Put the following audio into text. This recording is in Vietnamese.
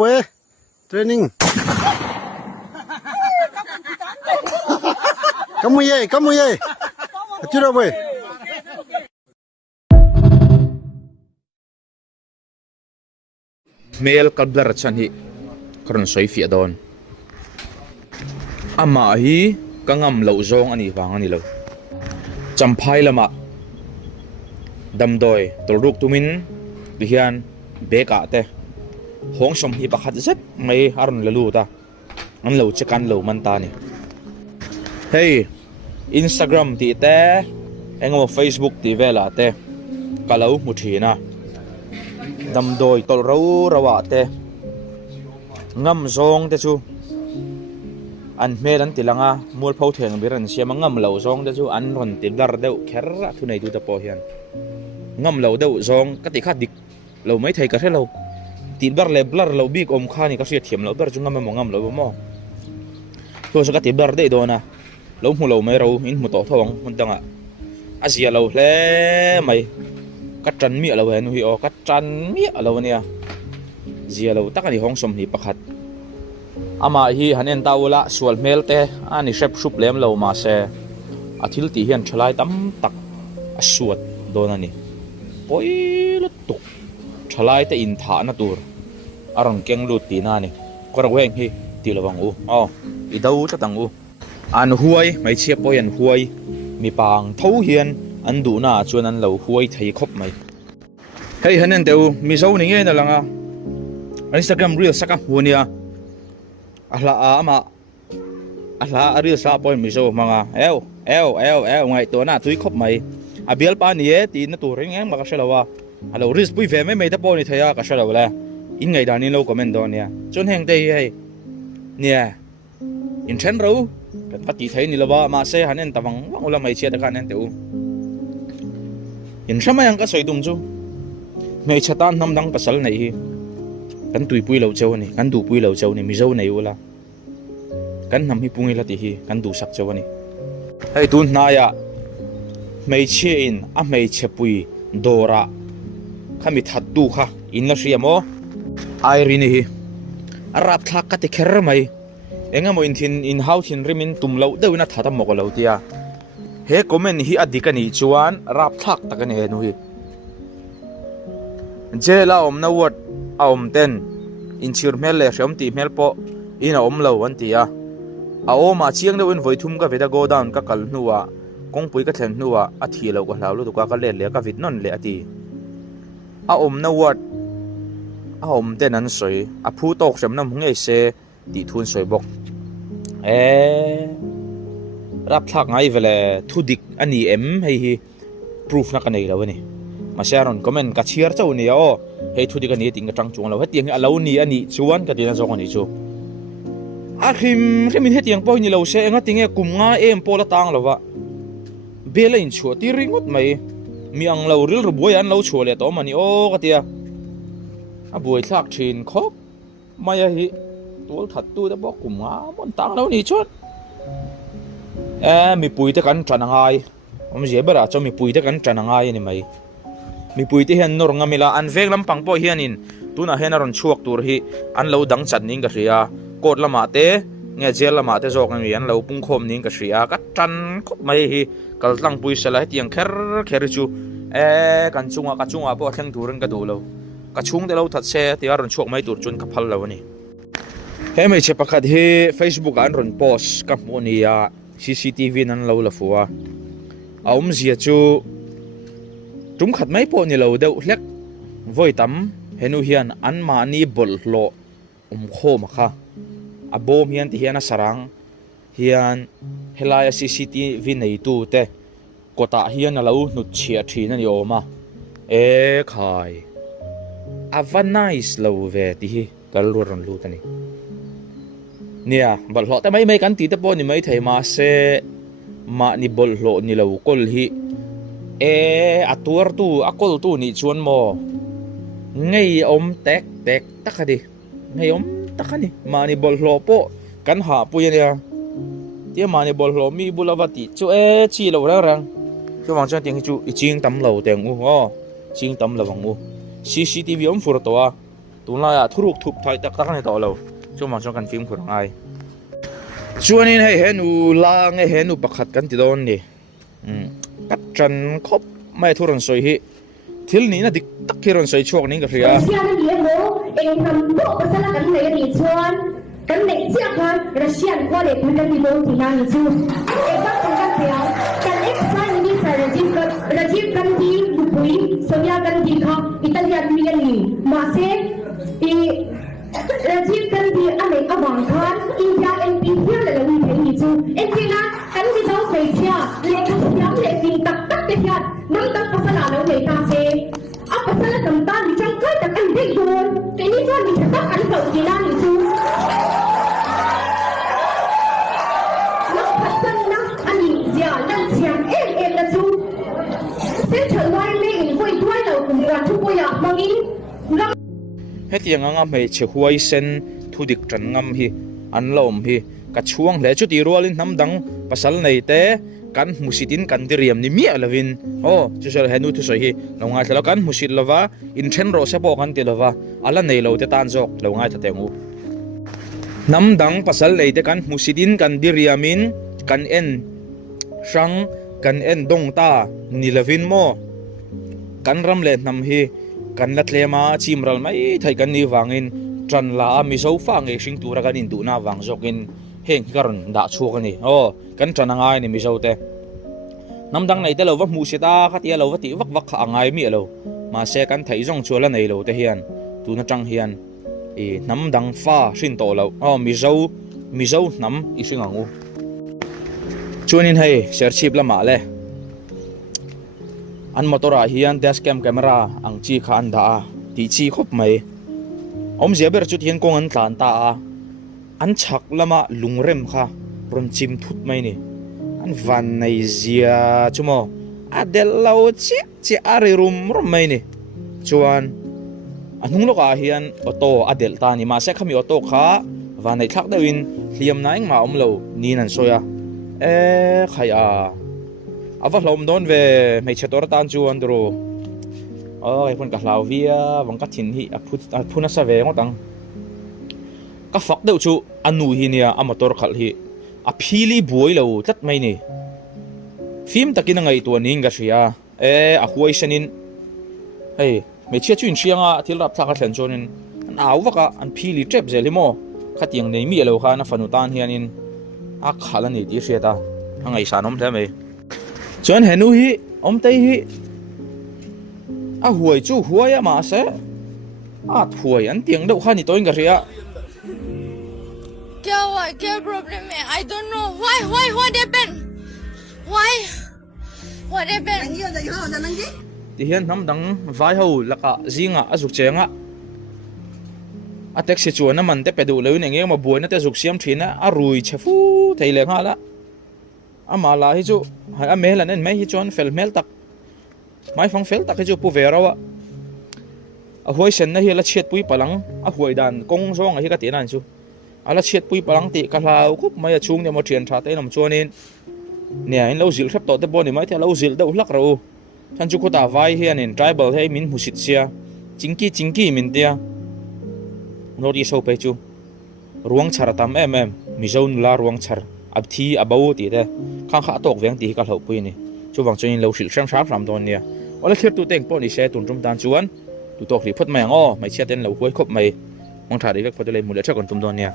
boy training kamu ye chura boy mel kalblar chan hi karon soi fi adon ama hi kangam lo zong ani wang ani lo champhai lama damdoi tolruk tumin hian beka te hong som hi pakhat zet mai aron lalu ta an lo chekan lo man ta ni hey Instagram ti te engmo Facebook ti vela te kalau muthina damdoi tol ro rawa te ngam zong te chu an hmel an tilanga mul phau theng biran siam ngam lo zong te chu an ron ti dar deuh kherra thu nei du ta po hian ngam lo deuh zong ka ti kha dik lo mai thei ka thelo ti bar le blar lo bik om kha ni ka sia thiam lo ber chu ngam lo mo to sa ka ti bar de do na lo mu lo mai ro in mu to thong mun tanga azia lo hle mai ka tran mi lo hen hi o ka tran mi lo nia zia lo takani hong som hi pakhat ama hi hanen taula sual melte ani shep shup lem lo ma se athil ti hian thlai tam tak asuat donani poilo tuk thlai te in tha na tur arang keng lut ti na ni korweng hi ti lawang u i dau ta tang u an huai mai chia poyan huai mi pang tho hian an du na chuan an lo huai thei khop mai hei hanen teu mi zo ni nge na langa Instagram reel saka hunia ala ama ala reel sa point mi zo manga eo ngai to na thui khop mai abial pa ni e ti na tur ngeng ma ka shalawa alo reels pui ve mai ta po ni thaya ka shalawa la in ngai dani lo comment don nia chon heng te hei nia in chen ro kan pati thai ni lawa ma se hanen tawang ula mai chia ta kan nen teu in shamayang ka soidum chu mai chatan nam dang pasal nei hi kan tui pui lo chau ni kan du pui lo chau ni mi zo nei ula kan nam hi pungi la ti hi kan du sak chau ni hei tun na ya mai che in a mai che pui dora khami that du kha in la riamo ai ri ni hi arap thak ka te kher mai enga mo in thin in how thin rimin tum lo de na thata mo ko lo tia he comment hi adikani chuan rap thak takani he nu hi jela om na wat om ten in chir mel le shom ti mel po in om lo an tia a o ma chiang de un voi thum ka veda go down ka kal nuwa kong pui ka thlen nuwa a thi lo ka hlau lu tu ka le ka vit non le ati a om na wat a om ten an soi a phu tok sem nam ngei se ti thun soi bok rap thak ngai vele thudik ani em hei hi proof na ka nei lo ni ma sharon comment ka chiar chau ni o hei thudik ani ting ka tang chung lo hetiang alo ni ani chuan ka tina zong ani chu akhim remin hetiang po ni lo se nga tinge kum nga em pola tang lova bela in chu ti ringot mai mi ang lo ril ru boy an lo chu le to mani o ka tia a boy thak thin khop maya hi tol that tu da bok kum nga mon tang lo ni chot mi pui te kan tranangai om je bara cho mi pui te kan tranangai ni mai mi pui te hian nor ngamila an vek lam pang po hianin tuna hen aron chuak tur hi an lo dang chat ning ka ria kot lama te nge jel lama te jok ngi an lo pung khom ning ka ria ka tan khop mai hi kal tlang pui sala tiang kher chu kan chunga po thleng turin ka do lo ka chung de lo that se ti aron chuak mai tur chun ka phal lo ni he mai che pakhat hi Facebook an ron post ka mo ni ya CCTV nan lo la fuwa aum zia chu tum khat mai po ni lo deuh hlek voi tam henu hian an ma ni bol hlo kho ma kha a bom hian ti hian a sarang hian helaya CCTV nei tu te kota hian a lo nut chhia thina ni oma khai avanais lo ve ti hi kal ron lu tani nia bol hlo ta mai kan ti te po ni mai thei ma se ma ni bol hlo ni lo kol hi atuar tu akol tu ni chuan mo ngei om tek takadi ngei om takani ma ni bol hlo po kan ha pu ya tia ma ni bol hlo mi bulawati chu chi lo rang chu wang chan ting chu i ching tam lo teng u ching tam lawang u CCTV om fur to a tun la ya thuruk thup thai tak tak ni to lo chu ma chu kan film khur ai chuan in hei henu la nge henu pakhat kan ti don ni kat tran khop mai thuron soi hi thil ni na dik tak hiron soi chok ni ka ria Russia ni mo eng tham po pasala kan nei ni chuan kan nei chia khan Russian ko le kan ni lo ti na ni chu e ba kan pia kan ek sai ni sa Rajiv Gandhi Lupui Sonia Gandhi kha Italian mi ni ma se i Rajiv Gandhi ane awang khan India MP hian le ni thei ni chu entina kan ni zo sei chia le ka siam le tin tak tak te hian nam tak pasala lo nei ta se apa salah tempat di cangkai tak kan tidur ini kan dicetak kan kau jalan itu nak pasal nak ani jalan siang lah tu saya terwai le in koi tuai lo kumpulan tu koi yak mangin heti anga nga me che huai sen thu dik tran ngam hi an lom hi ka chuang le chu ti rualin namdang pasal nei te kan musitin kan diriam ni mi alavin chu sel henu thu soi hi longa thalo kan musit lova in then ro se bo kan ti lova ala nei lo te tan jok longa tha tengu namdang pasal nei te kan musitin kan diriamin kan en sang kan en dong ta ni lavin mo kan ram le nam hi kan la tlema chimral mai thai kan ni wangin tran la mi zo fa nge sing tura kan in tu na wang jokin heng karon da chuk ani kan tran angai ni mi zo te namdang nei te lo wa mu se ta khatia lo wa ti wak wak kha angai mi lo ma se kan thai jong chula nei lo te hian tu na tang hian e namdang fa shin to lo mi zo nam i sing angu chuanin hei ser chip lama le an motora hian dashcam camera ang chi kha an da ti chi khop mai om zia ber chut hian kong an tlan ta an chak lama lungrem kha ron chim thut mai ni an van nei zia chumo adel lo chi ari rum mai ni chuan anung loka hian auto adel ta ni ma se khami auto kha van nei thak deuin hliam na eng ma om lo ni nan soya khaya ava hlom don ve mei chator tan chuan dro ai phun ka hlau via wang ka thin hi phuna sa ve ngotang ka fak deuh chu anu hi nia a motor khal hi a phili buai lo tlat mai ni film takin ngai tu ning ga ria a huai sanin hei me chia chu in chianga thil rap thaka thlen chonin an aw waka an phili trap zelimo khatiang nei mi lo kha na fanutan hianin a khalani ti hriata angai sanom hle mai chon henu hi omtei hi a huai chu huai ma se a huai an tiang deuh kha ni toin ga ria क्या प्रॉब्लम है I don't know why what happened why what happened ti hian namdang vai ho laka zinga azuk chenga a taxi chuan man te pedu lo nenge ma buai na te zuk siam thina a rui chefu theile nga la ama la hi chu a mehla nen mai hi chon fel mel tak mai fang fel tak hi chu pu verawa a huai sen na hi la chet pui palang a huai dan kong zong hi ka ti nan chu ala chet pui palang ti ka hlau khup mai a chung ne mo thian tha te nam chuanin nia in lo zil thap to te boni mai the lo zil deuh hlak ro chan chu khota vai hianin tribal hei min husit sia chingki min tia nori so pe chu ruang char tam mizon la ruang char ab thi abau ti te khang kha tok veng ti ka hlo pui ni chu wang chuin lo sil sam ram don nia ola khir tu teng po ni se tun rum dan chuan tu tok ri phot mai ngo mai chia ten lo huai khop mai mong tha ri vek phot le mu le cha kon tum don nia